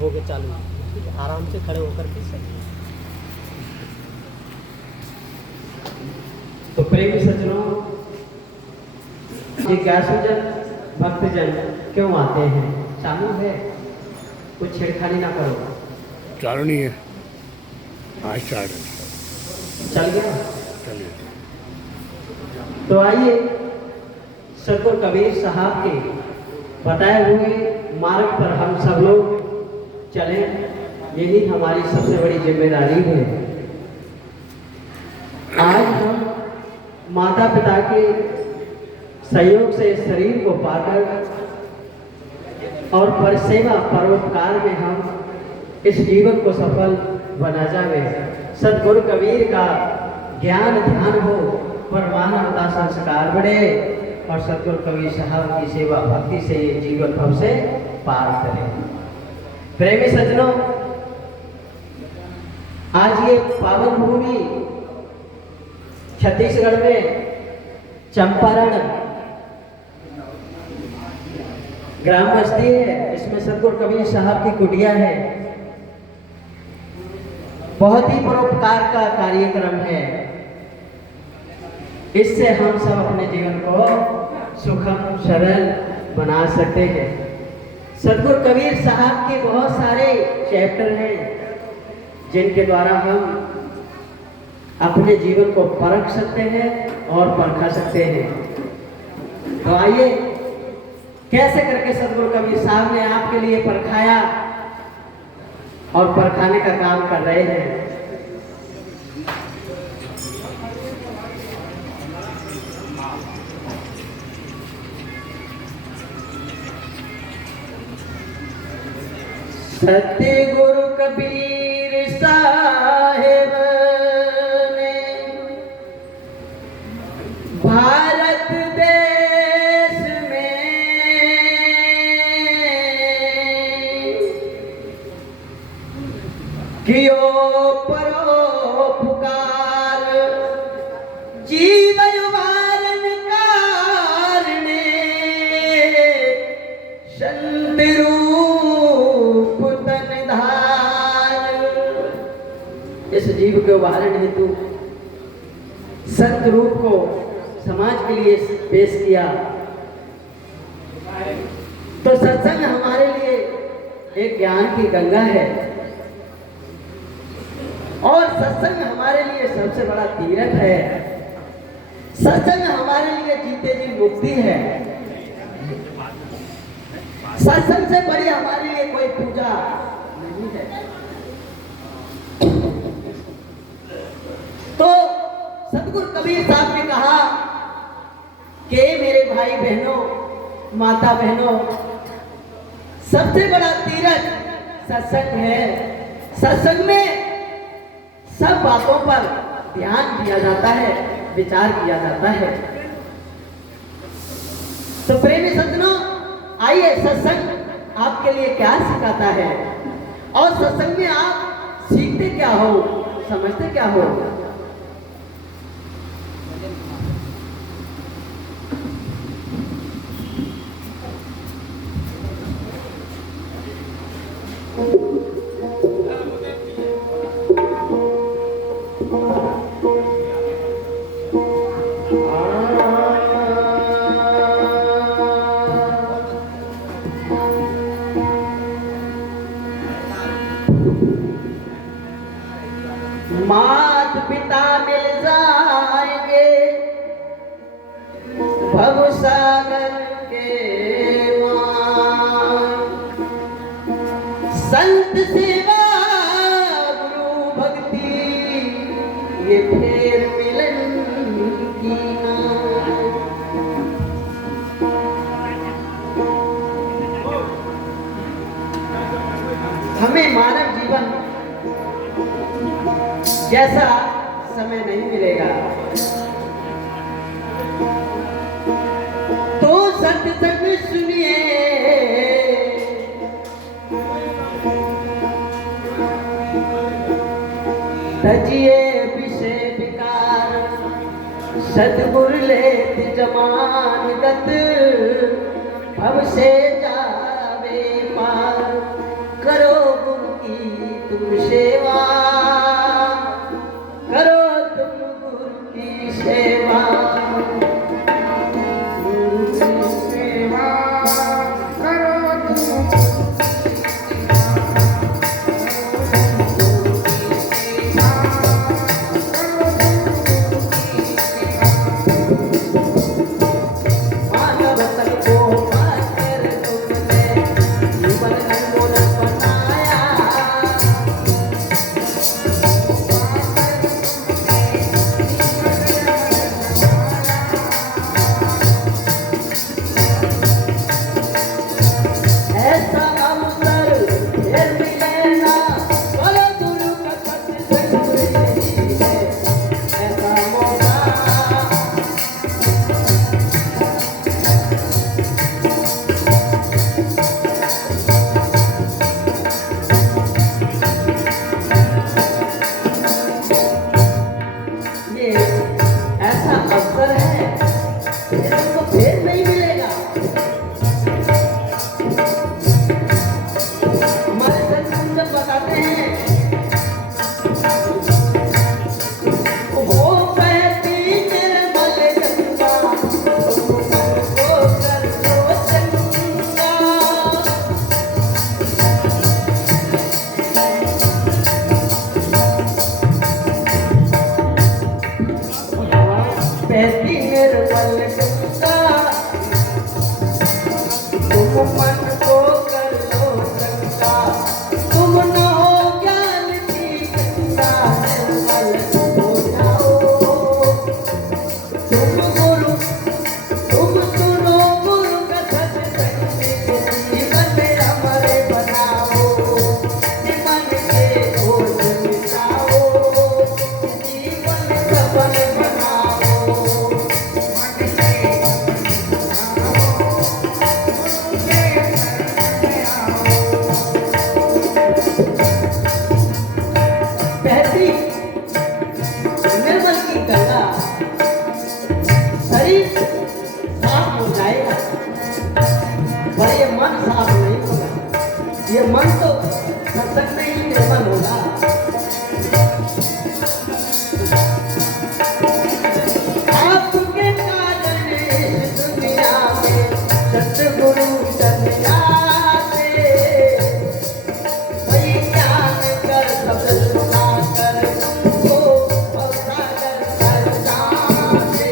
हो गए चालू, ठीक है, आराम से खड़े होकर के सही। तो प्रेमी सज्जनों, जिज्ञासुजन भक्तजन क्यों आते हैं? चालू है, कुछ छेड़खानी ना करो। चालू नहीं है, हाँ स्टार्ट है, चल गया। चलिए। तो आइए सतगुरु कबीर साहब के बताए हुए मार्ग पर हम सब लोग चलें, यही हमारी सबसे बड़ी जिम्मेदारी है। आज हम माता पिता के सहयोग से शरीर को पाकर और परसेवा परोपकार में हम इस जीवन को सफल बना जावे। सतगुरु कबीर का ज्ञान ध्यान हो, परमानवता संस्कार बढ़े और सतगुरु कबीर साहब की सेवा भक्ति से जीवन भव से पार करें। प्रेमी सज्जनों, आज ये पावन भूमि छत्तीसगढ़ में चंपारण ग्राम बस्ती है। इसमें सतगुरु कबीर साहब की कुटिया है। बहुत ही परोपकार का कार्यक्रम है। इससे हम सब अपने जीवन को सुखम सरल बना सकते हैं। सतगुरु कबीर साहब के बहुत सारे चैप्टर हैं जिनके द्वारा हम अपने जीवन को परख सकते हैं और परखा सकते हैं। तो आइए कैसे करके सतगुरु कबीर साहब ने आपके लिए परखाया और परखाने का काम कर रहे हैं। सतगुरु कबीर साहिब ने भारत देश में कियो परोपकार, जीवन वारण कारणे संत रूप तन धार। इस जीव के उदाहरण हेतु संत रूप को समाज के लिए पेश किया। तो सत्संग हमारे लिए एक ज्ञान की गंगा है और सत्संग हमारे लिए सबसे बड़ा तीर्थ है। सत्संग हमारे लिए जीते जी मुक्ति है। सत्संग से बड़ी हमारे लिए कोई पूजा नहीं है। तो सतगुरु कबीर साहब ने कहा कि मेरे भाई बहनों, माता बहनों, सबसे बड़ा तीर्थ सत्संग है। सत्संग में सब बातों पर ध्यान दिया जाता है, विचार किया जाता है। तो प्रेमी सज्जनों, आइए सत्संग आपके लिए क्या सिखाता है और सत्संग में आप सीखते क्या हो, समझते क्या हो। मात पिता मिल जाएंगे भव सागर के मां, संत सेवा गुरु भक्ति ये फेर मिलन की नाम। हमें मानव जीवन जैसा समय नहीं मिलेगा। तो सत्संग सुनिए, तजिए विषय विकार, सतगुरु लेत जमानगत, भव से जावे पार। करो मन तो सत्संग में ही निर्मल होगा। आपके कारण इस दुनिया में सतगुरु जन आते, वही ज्ञान कर सब सुना कर तुमको अवसागर कर जाते।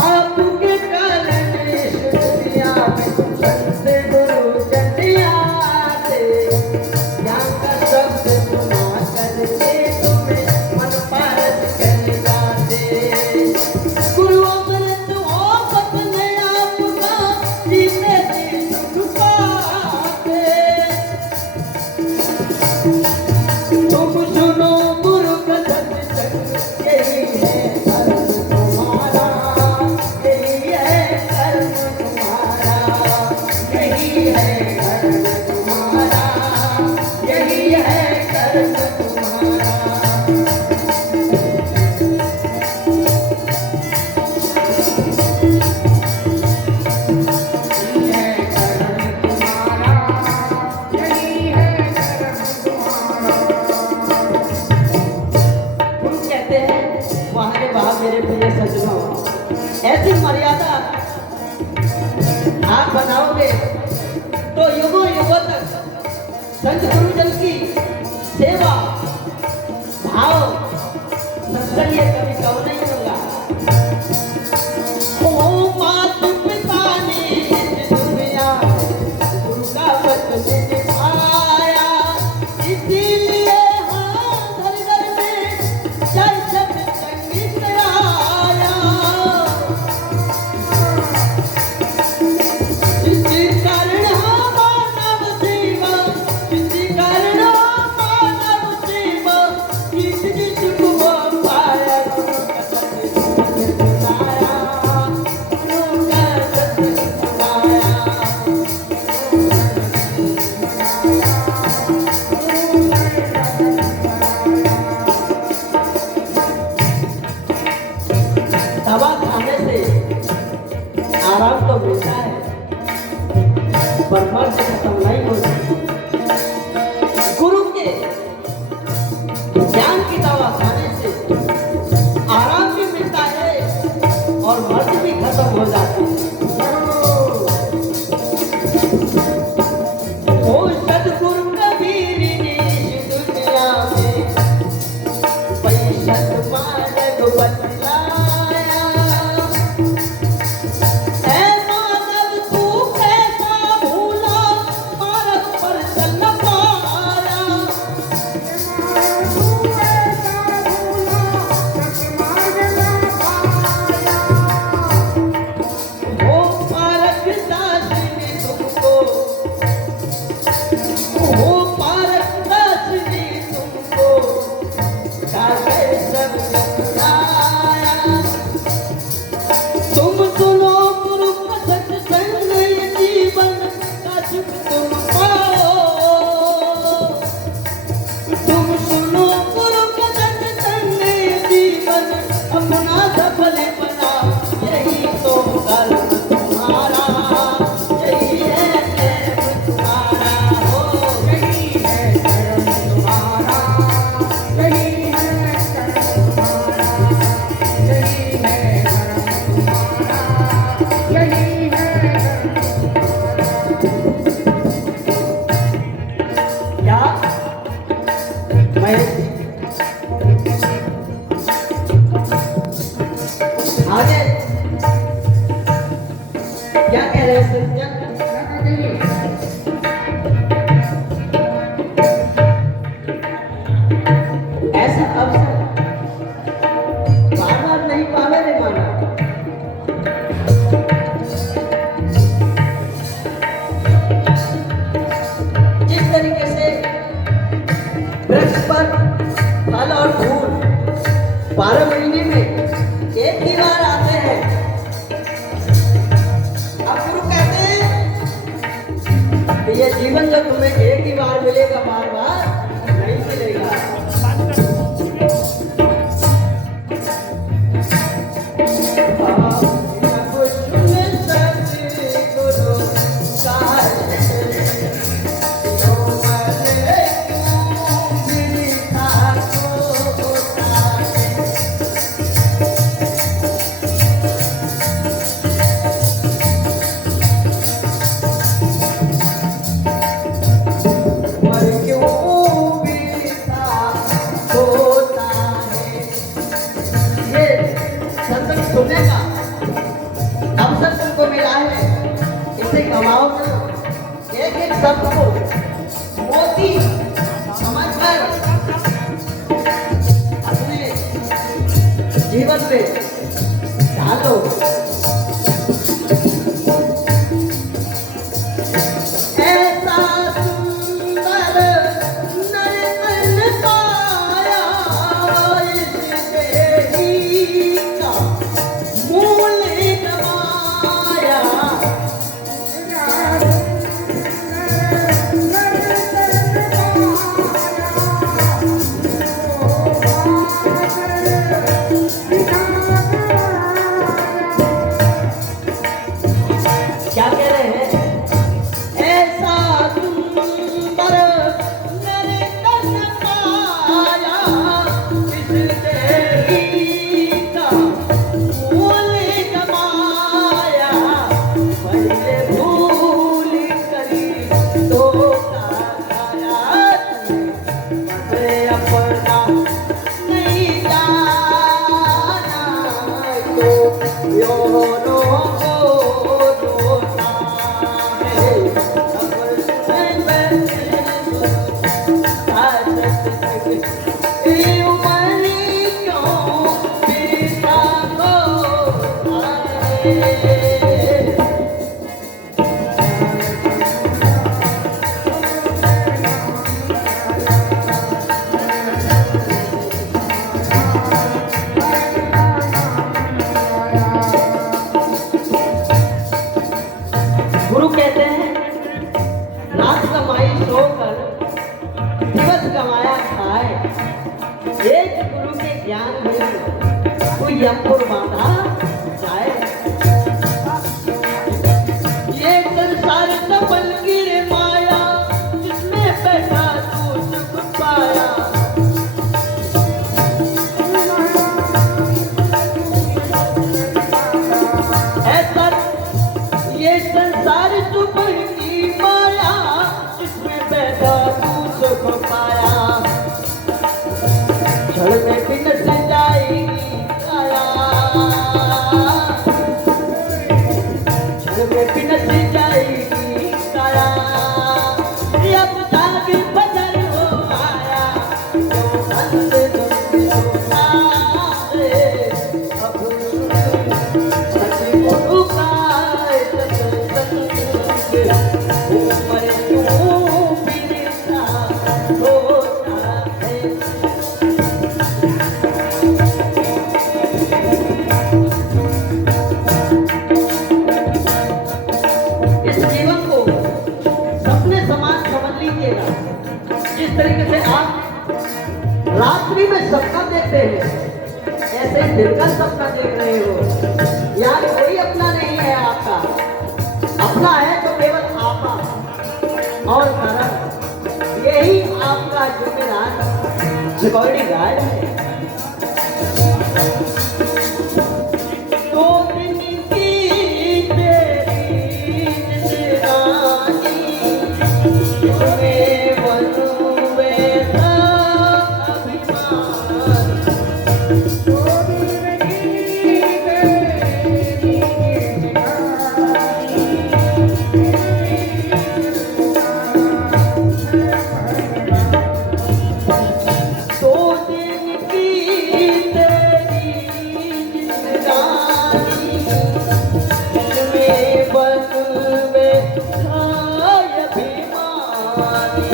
आपके कारण इस दुनिया में सतगुरु जन आते, ज्ञान का शब्द सुना करके तुम्हें मन पारस कर जाते। गुरु अमृत हो सपने आपका जीते जी सुख पाते। तुम सुनो गुरु का सत्संग, यही है धर्म तुम्हारा, यही है धर्म तुम्हारा, यही है धर्म तुम्हारा, यही है धर्म तुम्हारा। गुरु कहते हैं वहां के बाद मेरे प्रिय सज्जनों, ऐसी मर्यादा आप बनाओगे तो युगों युगों तक संत गुरुजन की सेवा भाव सत्संग ये कभी कम नहीं होगा। ओ मात पिता ने इस दुनिया गुरु का वचन निभाया, इसीलिए हाँ घर घर में जय सत्संग कराया। इसी कारण मानव सेवा, इसी कारण मानव सेवा, इतनी सुख पाया। गुरु का सत्संग सुनाया, दवा खाने से आराम तो मिलता है, पर मर्ज खत्म नहीं होता। गुरु के ज्ञान की दवा खाने से आराम भी मिलता है और मर्ज भी खत्म हो जाती है। ओ सतगुरु कबीर ने इस दुनिया में पैसत मार्ग बतलाया। ऐ मानव तू कैसा भूला, मार्ग पर चल न पाया। ओ पारक दास ने तुमको, ओ पारक दास ने तुमको जाके सब बताया। तुम सुनो गुरु का सत्संग, ये जीवन का सुख तुम पाओ। तुम सुनो गुरु का सत्संग, ये जीवन अपना सफल बनाओ, यही तो कर्म तुम्हारा, यही है कर्म तुम्हारा, हो यही है कर्म तुम्हारा, यही है कर्म तुम्हारा, यही है कर्म तुम्हारा, यही है क्या मैं आगे क्या कह रहे हैं सज्जन? ऐसा अवसर बार बार नहीं पावे रे माना। जिस तरीके से वृक्ष पर फल और फूल 12 महीने में एक ही बार आते हैं, अब गुरु कहते हैं कि ये जीवन जो तुम्हें एक ही बार मिलेगा, बार बार नहीं मिलेगा। कुछ से कमाओ ना, एक एक शब्द को मोती समझकर अपने जीवन में ढालो। ऐसा सुंदर नयन पाया, इस देही का मूल गवाया। क्या कह रहे हैं? ऐसा सुंदर नयन पाया, इस देही का मूल गवाया। पहले भूल करी तो खाया, तुझे अपना नहीं जाना, तो योनो को रोना है। अब तुम्हें ये उम्र क्यों बीता को आए। गुरु कहते हैं रात कमाई सोकर, दिवस कमाया खाए। एक गुरु के ज्ञान में कोई यमपुर बांधा जाए। ये संसार सफल की रे माया, जिसमें बैठा तू सुख पाया। ऐसा ये संसार सुपर की माया, जिसमें बैठा तू सुख पाया। क्षण में बिनस जाएगी काया, क्षण में बिनस जाएगी काया। अब जाग बदल हो आया, जो बंद दुख आए। अब सतगुरु का इस जीवन को सपने समान समझ लीजिएगा। जिस तरीके से आप रात्रि में सपना देखते हैं, ऐसे ही दिन का सपना देख रहे हो। यार कोई अपना नहीं है आपका, अपना है तो केवल आपा और धर्म, यही आपका जिम्मेदार सिक्योरिटी गार्ड है। दो दिन की तेरी जिंदगानी, तुम्हें बनूं वैसा अभिमान। दो दिन की तेरी दो दिन की तेरी जिंदगानी, जिसमें बनवे खाय अभिमानी।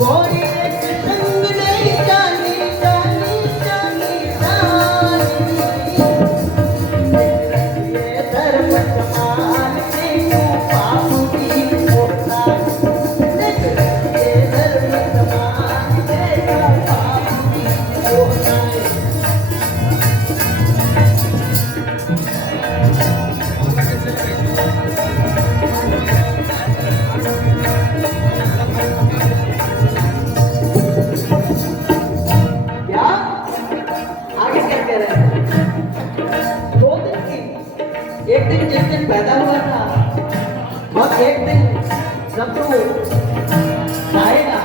कोई एक संग नहीं जानी, जानी जानी जानी। ये धर्म समाज में क्यों पाप की होता, ये धर्म समाज में क्यों पाप की होता। क्या आगे क्या कह रहे हैं? दो दिन की, एक दिन जिस दिन पैदा हुआ था और एक दिन शत्रु जाएगा।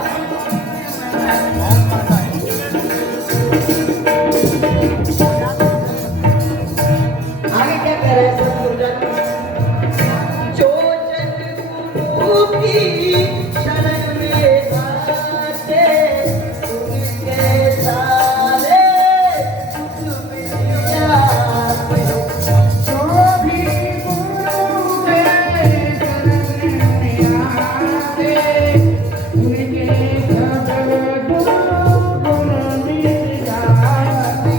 आगे क्या कह रहे हैं सतगुरुजन? जो जन गुरु की शरण में आते, उनके सारे दुख मिट जाते। जो भी गुरु के शरण में आते, उनके सब दुख मिट जाते।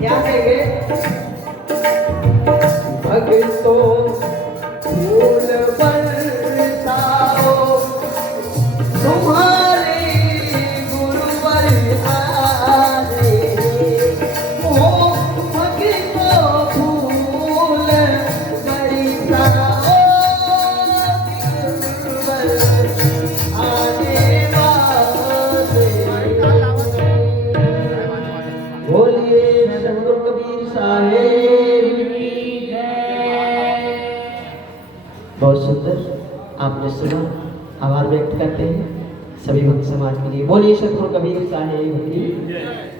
क्या कहेंगे? भक्तों फूल बरसाओ, तुम्हारे गुरुवर आए। ओ भक्तों फूल बरसाओ, गुरुवर आने वाले। बोलिए सतगुरु कबीर साहेब की जय। बहुत सुंदर आपने सुना, आभार व्यक्त करते हैं सभी भक्त समाज के लिए। बोलिए सतगुरु कबीर साहेब की जय।